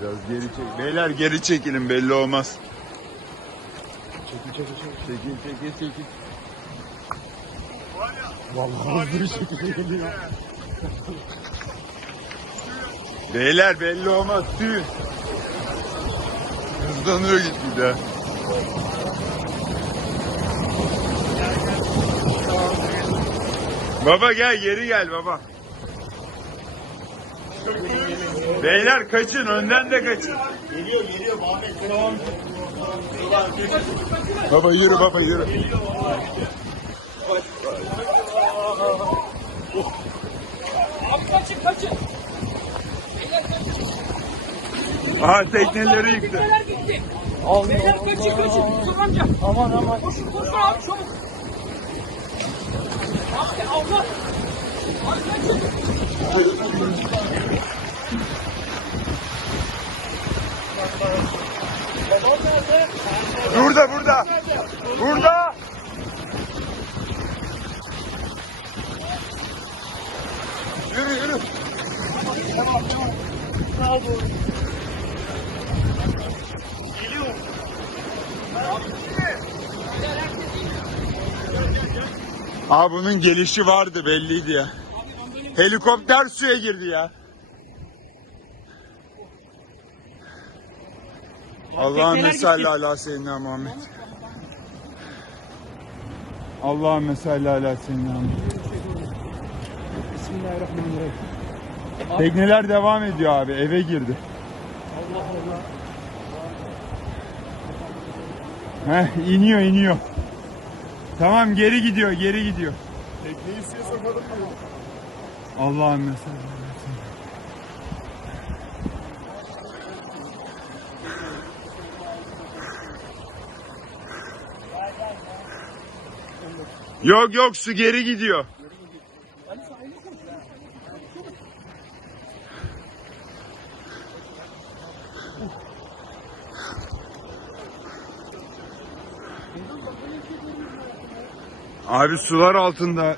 Biraz geri çek. Beyler geri çekilin belli olmaz. Çekil çekil çekil. Çekil çekil çekil. Vallahi hızlı bir şekilde geliyor. Beyler belli olmaz. Tüy. Hızlanıyor gitgide. Baba gel geri gel baba. Beyler kaçın önden de kaçın. Geliyor geliyor Muhammed. Tamam. Baba yürü baba yürü. Abi kaçın kaçın. Aha tekneleri yıktı. Tekneler gitti. Beyler kaçın kaçın. Yusuf amca. Aman aman. Koşun koşun abi çabuk. Abi Allah. Abi kaçın. Burada burada. Burada. Yürü yürü. Abi bunun gelişi vardı belliydi ya. Helikopter suya girdi ya. Allah'ın mesalli ala seyyidina Muhammed. Allah'ın mesalli ala seyyidina Muhammed. Bismillahirrahmanirrahim. Tekneler devam ediyor abi eve girdi. Allah Allah. Heh iniyor iniyor. Tamam geri gidiyor geri gidiyor. Tekneyi suya sokalım mı? Allah'ın mesalli Yok yok su geri gidiyor. Abi sular altında